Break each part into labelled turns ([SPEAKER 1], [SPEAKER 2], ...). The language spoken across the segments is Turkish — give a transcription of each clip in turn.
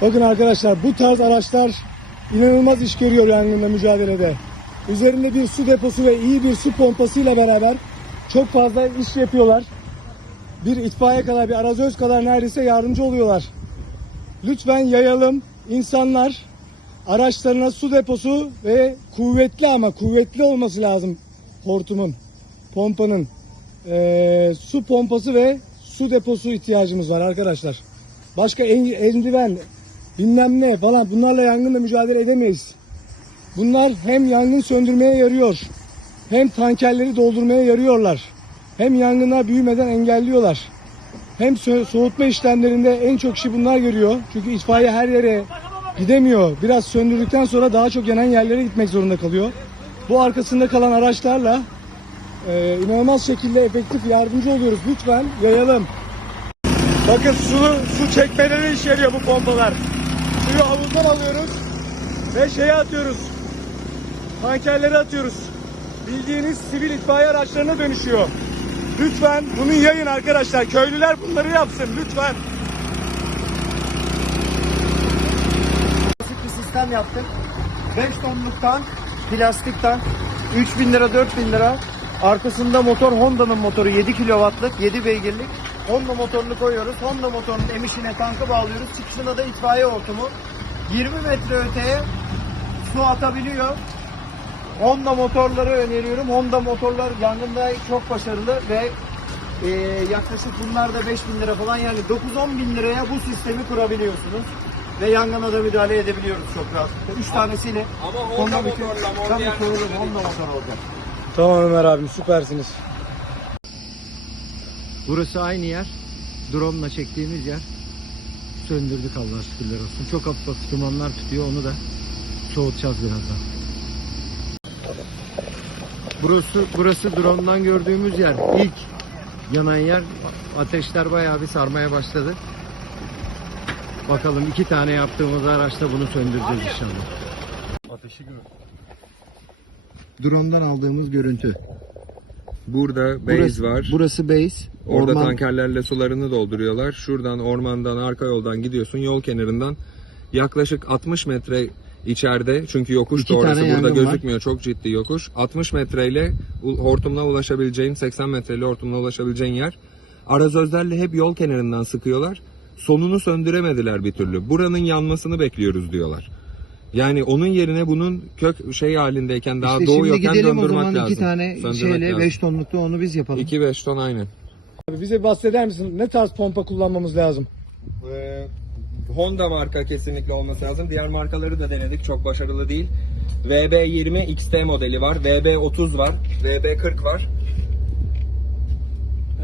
[SPEAKER 1] Bakın arkadaşlar bu tarz araçlar inanılmaz iş görüyor yangınla mücadelede. Üzerinde bir su deposu ve iyi bir su pompasıyla beraber çok fazla iş yapıyorlar. Bir itfaiye kadar, bir arazöz kadar neredeyse yardımcı oluyorlar. Lütfen yayalım. İnsanlar araçlarına su deposu ve kuvvetli ama kuvvetli olması lazım hortumun, pompanın. Ee, su pompası ve su deposu ihtiyacımız var arkadaşlar. Başka en- eldiven, bilmem ne falan bunlarla yangınla mücadele edemeyiz. Bunlar hem yangın söndürmeye yarıyor, hem tankerleri doldurmaya yarıyorlar. Hem yangına büyümeden engelliyorlar. Hem so- soğutma işlemlerinde en çok işi bunlar görüyor. Çünkü itfaiye her yere gidemiyor. Biraz söndürdükten sonra daha çok yanan yerlere gitmek zorunda kalıyor. Bu arkasında kalan araçlarla e, inanılmaz şekilde efektif yardımcı oluyoruz. Lütfen yayalım. Bakın su, su çekmeleri işe yarıyor bu pompalar. Suyu havuzdan alıyoruz ve şeye atıyoruz. Tankerlere atıyoruz. Bildiğiniz sivil itfaiye araçlarına dönüşüyor. Lütfen bunu yayın arkadaşlar. Köylüler bunları yapsın lütfen.
[SPEAKER 2] Basit bir sistem yaptık. 5 tonluk tank, plastik tank. 3000 lira 4000 lira. Arkasında motor Honda'nın motoru 7 kW'lık 7 beygirlik. Honda motorunu koyuyoruz. Honda motorunun emişine tankı bağlıyoruz. Çıkışına da itfaiye hortumu. 20 metre öteye su atabiliyor. Honda motorları öneriyorum. Honda motorlar yangında çok başarılı ve e, yaklaşık bunlar da 5000 lira falan yani 9-10 bin liraya bu sistemi kurabiliyorsunuz. Ve yangına da müdahale edebiliyoruz çok rahatlıkla. 3 tanesiyle.
[SPEAKER 3] Ama Honda
[SPEAKER 2] Honda
[SPEAKER 3] motorla türlü
[SPEAKER 2] Honda motor olacak.
[SPEAKER 1] Tamam Ömer abim süpersiniz.
[SPEAKER 2] Burası aynı yer. Drone ile çektiğimiz yer. Söndürdük Allah şükürler olsun. Çok hafif hafif dumanlar tutuyor. Onu da soğutacağız birazdan. Burası burası drone'dan gördüğümüz yer. İlk yanan yer. Ateşler bayağı bir sarmaya başladı. Bakalım iki tane yaptığımız araçta bunu söndüreceğiz inşallah. Drone'dan aldığımız görüntü.
[SPEAKER 3] Burada base
[SPEAKER 2] burası,
[SPEAKER 3] var.
[SPEAKER 2] Burası base.
[SPEAKER 3] Orada
[SPEAKER 2] Orman-
[SPEAKER 3] tankerlerle sularını dolduruyorlar. Şuradan ormandan arka yoldan gidiyorsun yol kenarından yaklaşık 60 metre içeride çünkü yokuş
[SPEAKER 2] İki
[SPEAKER 3] da orası burada
[SPEAKER 2] yangın var.
[SPEAKER 3] gözükmüyor çok ciddi yokuş. 60 metreyle hortumla ulaşabileceğin 80 metreyle hortumla ulaşabileceğin yer. Arazözlerle hep yol kenarından sıkıyorlar. Sonunu söndüremediler bir türlü. Buranın yanmasını bekliyoruz diyorlar. Yani onun yerine bunun kök şey halindeyken daha
[SPEAKER 2] İşte
[SPEAKER 3] doğuyorken
[SPEAKER 2] gidelim o
[SPEAKER 3] döndürmek
[SPEAKER 2] zaman
[SPEAKER 3] lazım.
[SPEAKER 2] iki tane
[SPEAKER 3] Söndürmek
[SPEAKER 2] şeyle
[SPEAKER 3] lazım.
[SPEAKER 2] 5 tonlukta onu biz yapalım.
[SPEAKER 3] 2-5 ton aynen.
[SPEAKER 1] Abi bize bahseder misin? Ne tarz pompa kullanmamız lazım?
[SPEAKER 3] Ee, Honda marka kesinlikle olması lazım. Diğer markaları da denedik. Çok başarılı değil. VB20 XT modeli var. VB30 var. VB40 var.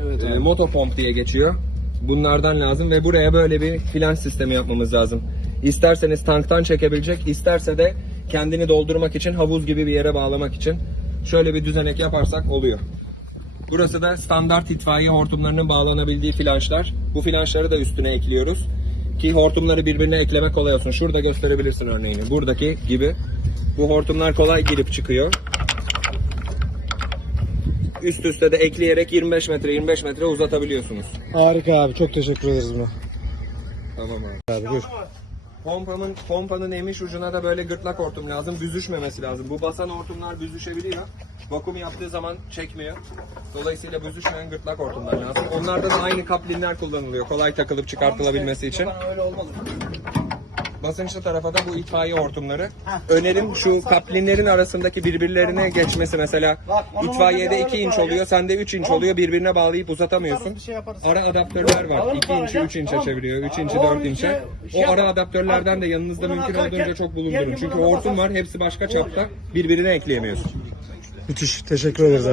[SPEAKER 1] Evet
[SPEAKER 3] Ee, motopomp diye geçiyor. Bunlardan lazım ve buraya böyle bir flanş sistemi yapmamız lazım. İsterseniz tanktan çekebilecek, isterse de kendini doldurmak için havuz gibi bir yere bağlamak için şöyle bir düzenek yaparsak oluyor. Burası da standart itfaiye hortumlarının bağlanabildiği flanşlar. Bu flanşları da üstüne ekliyoruz. Ki hortumları birbirine ekleme kolay olsun. Şurada gösterebilirsin örneğini. Buradaki gibi. Bu hortumlar kolay girip çıkıyor. Üst üste de ekleyerek 25 metre 25 metre uzatabiliyorsunuz.
[SPEAKER 1] Harika abi çok teşekkür ederiz buna.
[SPEAKER 3] Tamam abi.
[SPEAKER 1] Abi buyur.
[SPEAKER 3] Pompanın, pompanın emiş ucuna da böyle gırtlak hortum lazım. Büzüşmemesi lazım. Bu basan hortumlar büzüşebiliyor. Vakum yaptığı zaman çekmiyor. Dolayısıyla büzüşmeyen gırtlak hortumlar lazım. Onlarda da aynı kaplinler kullanılıyor. Kolay takılıp çıkartılabilmesi için. Basınçlı tarafa da bu itfaiye hortumları. Önerim şu kaplinlerin arasındaki birbirlerine geçmesi mesela. itfaiyede 2 inç oluyor, sende 3 inç oluyor. Birbirine bağlayıp uzatamıyorsun. Ara adaptörler var. 2 inç'i 3 inçe çeviriyor. 3 inç'i 4 inçe. O ara adaptörlerden de yanınızda mümkün olduğunca çok bulundurun. Çünkü hortum var, hepsi başka çapta. Birbirine ekleyemiyorsun.
[SPEAKER 1] Müthiş teşekkür ederiz abi.